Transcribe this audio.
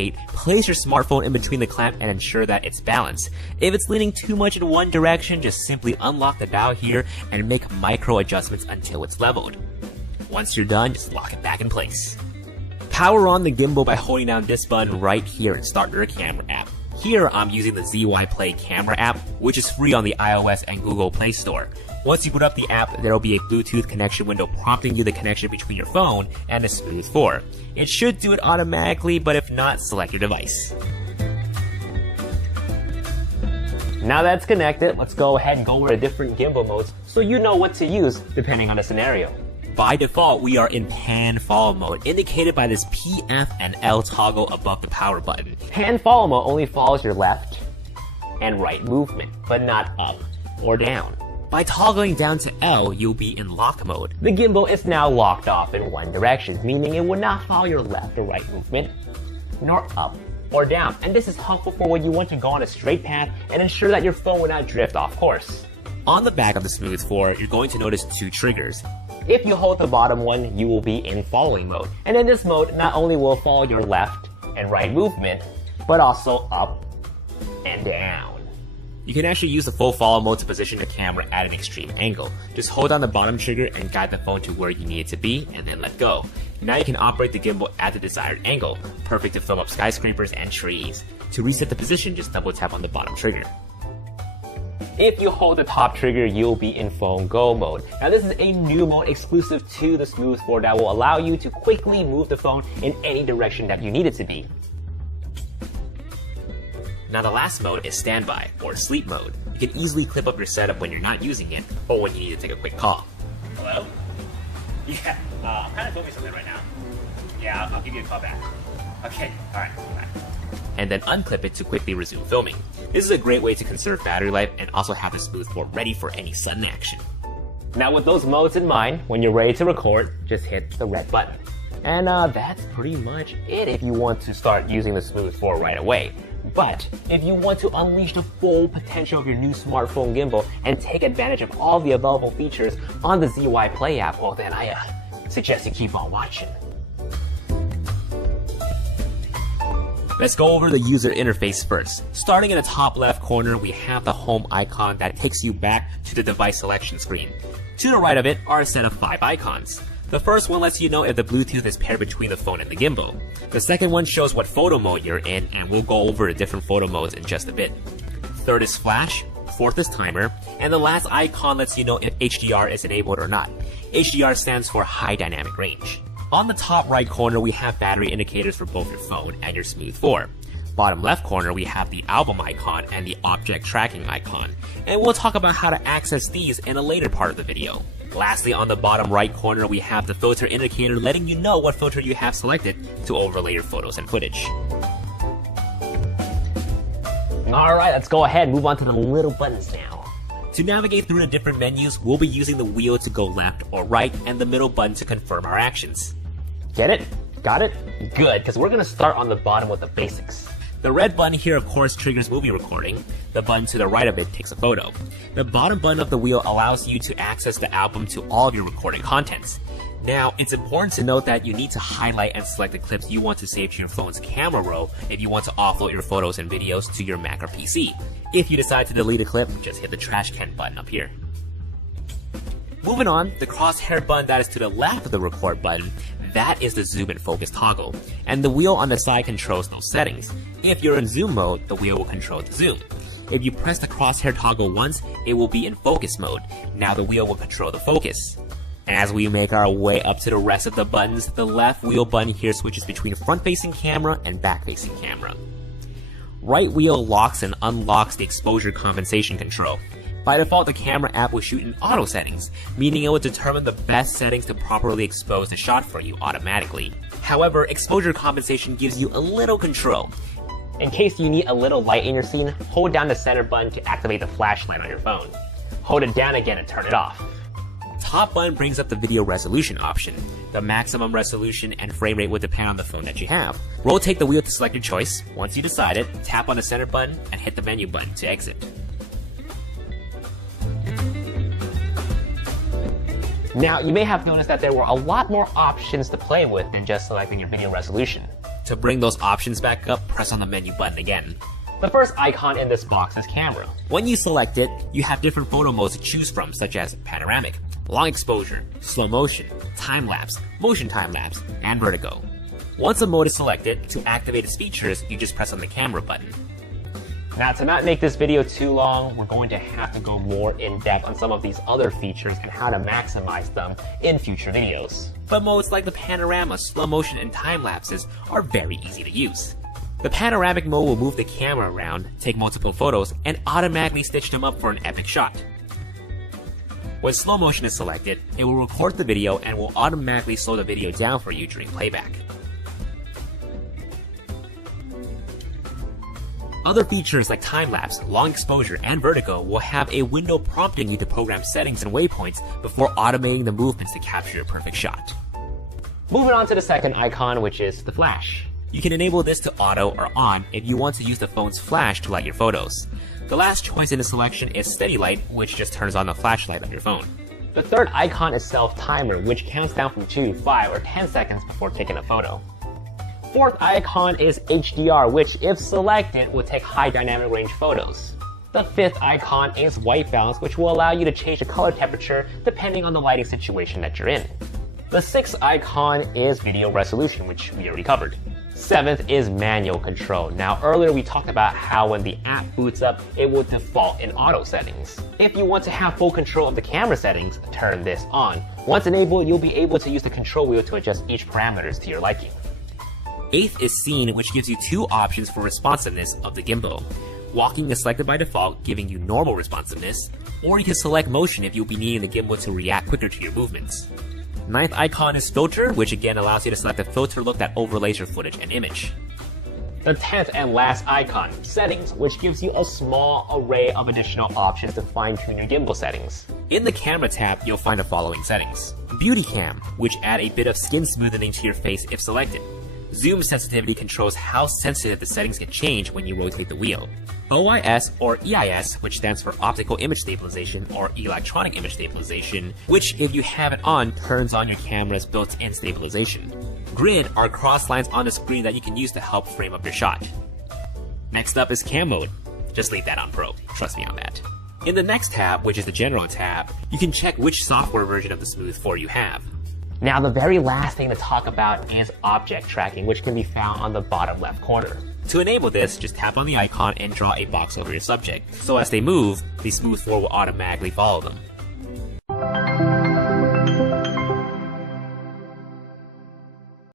navigate, place your smartphone in between the clamp and ensure that it's balanced. If it's leaning too much in one direction, just simply unlock the dial here and make micro adjustments until it's leveled. Once you're done, just lock it back in place. Power on the gimbal by holding down this button right here and start your camera app. Here I'm using the ZY Play camera app, which is free on the iOS and Google Play Store. Once you boot up the app, there will be a Bluetooth connection window prompting you the connection between your phone and the Smooth-4. It should do it automatically, but if not, select your device. Now that's connected, let's go ahead and go over the different gimbal modes so you know what to use depending on the scenario. By default, we are in pan follow mode, indicated by this P, F, and L toggle above the power button. Pan follow mode only follows your left and right movement, but not up or down. By toggling down to L, you'll be in lock mode. The gimbal is now locked off in one direction, meaning it will not follow your left or right movement, nor up or down. And this is helpful for when you want to go on a straight path and ensure that your phone will not drift off course. On the back of the Smooth-4, you're going to notice two triggers. If you hold the bottom one, you will be in following mode. And in this mode, not only will it follow your left and right movement, but also up and down. You can actually use the full follow mode to position the camera at an extreme angle. Just hold down the bottom trigger and guide the phone to where you need it to be, and then let go. Now you can operate the gimbal at the desired angle, perfect to film up skyscrapers and trees. To reset the position, just double tap on the bottom trigger. If you hold the top trigger, you'll be in phone go mode. Now this is a new mode exclusive to the Smooth-4 that will allow you to quickly move the phone in any direction that you need it to be. Now the last mode is standby, or sleep mode. You can easily clip up your setup when you're not using it, or when you need to take a quick call. Hello? Yeah, I'm kind of filming something right now. Yeah, I'll give you a call back. Okay, alright, bye. And then unclip it to quickly resume filming. This is a great way to conserve battery life and also have the Smooth-4 ready for any sudden action. Now with those modes in mind, when you're ready to record, just hit the red button. And that's pretty much it if you want to start using the Smooth-4 right away. But if you want to unleash the full potential of your new smartphone gimbal and take advantage of all the available features on the ZY Play app, well then I suggest you keep on watching. Let's go over the user interface first. Starting in the top left corner, we have the home icon that takes you back to the device selection screen. To the right of it are a set of 5 icons. The first one lets you know if the Bluetooth is paired between the phone and the gimbal. The second one shows what photo mode you're in, and we'll go over the different photo modes in just a bit. Third is flash, fourth is timer, and the last icon lets you know if HDR is enabled or not. HDR stands for high dynamic range. On the top right corner, we have battery indicators for both your phone and your Smooth-4. Bottom left corner, we have the album icon and the object tracking icon. And we'll talk about how to access these in a later part of the video. Lastly, on the bottom right corner, we have the filter indicator letting you know what filter you have selected to overlay your photos and footage. Alright, let's go ahead and move on to the little buttons now. To navigate through the different menus, we'll be using the wheel to go left or right and the middle button to confirm our actions. Get it? Got it? Good, because we're going to start on the bottom with the basics. The red button here of course triggers movie recording. The button to the right of it takes a photo. The bottom button of the wheel allows you to access the album to all of your recorded contents. Now, it's important to note that you need to highlight and select the clips you want to save to your phone's camera roll if you want to offload your photos and videos to your Mac or PC. If you decide to delete a clip, just hit the trash can button up here. Moving on, the crosshair button that is to the left of the record button, that is the zoom and focus toggle, and the wheel on the side controls those settings. If you're in zoom mode, the wheel will control the zoom. If you press the crosshair toggle once, it will be in focus mode. Now the wheel will control the focus. As we make our way up to the rest of the buttons, the left wheel button here switches between front-facing camera and back-facing camera. Right wheel locks and unlocks the exposure compensation control. By default, the camera app will shoot in auto settings, meaning it will determine the best settings to properly expose the shot for you automatically. However, exposure compensation gives you a little control. In case you need a little light in your scene, hold down the center button to activate the flashlight on your phone. Hold it down again and turn it off. Top button brings up the video resolution option. The maximum resolution and frame rate will depend on the phone that you have. Rotate the wheel to select your choice. Once you decide it, tap on the center button and hit the menu button to exit. Now, you may have noticed that there were a lot more options to play with than just selecting your video resolution. To bring those options back up, press on the menu button again. The first icon in this box is camera. When you select it, you have different photo modes to choose from, such as panoramic, long exposure, slow motion, time-lapse, motion time-lapse, and vertigo. Once a mode is selected, to activate its features, you just press on the camera button. Now, to not make this video too long, we're going to have to go more in depth on some of these other features and how to maximize them in future videos. But modes like the panorama, slow motion, and time lapses are very easy to use. The panoramic mode will move the camera around, take multiple photos, and automatically stitch them up for an epic shot. When slow motion is selected, it will record the video and will automatically slow the video down for you during playback. Other features like time-lapse, long exposure, and vertigo will have a window prompting you to program settings and waypoints before automating the movements to capture a perfect shot. Moving on to the second icon, which is the flash. You can enable this to auto or on if you want to use the phone's flash to light your photos. The last choice in the selection is steady light, which just turns on the flashlight on your phone. The third icon is self-timer, which counts down from 2, 5, or 10 seconds before taking a photo. Fourth icon is HDR, which, if selected, will take high dynamic range photos. The fifth icon is white balance, which will allow you to change the color temperature depending on the lighting situation that you're in. The sixth icon is video resolution, which we already covered. Seventh is manual control. Now, earlier we talked about how when the app boots up, it will default in auto settings. If you want to have full control of the camera settings, turn this on. Once enabled, you'll be able to use the control wheel to adjust each parameters to your liking. Eighth is scene, which gives you two options for responsiveness of the gimbal. Walking is selected by default, giving you normal responsiveness, or you can select motion if you'll be needing the gimbal to react quicker to your movements. Ninth icon is filter, which again allows you to select a filter look that overlays your footage and image. The 10th and last icon, settings, which gives you a small array of additional options to fine-tune your gimbal settings. In the camera tab, you'll find the following settings. Beauty cam, which add a bit of skin smoothing to your face if selected. Zoom sensitivity controls how sensitive the settings can change when you rotate the wheel. OIS or EIS, which stands for Optical Image Stabilization or Electronic Image Stabilization, which if you have it on, turns on your camera's built-in stabilization. Grid are cross lines on the screen that you can use to help frame up your shot. Next up is cam mode. Just leave that on Pro, trust me on that. In the next tab, which is the General tab, you can check which software version of the Smooth-4 you have. Now, the very last thing to talk about is object tracking, which can be found on the bottom left corner. To enable this, just tap on the icon and draw a box over your subject. So as they move, the Smooth-4 will automatically follow them.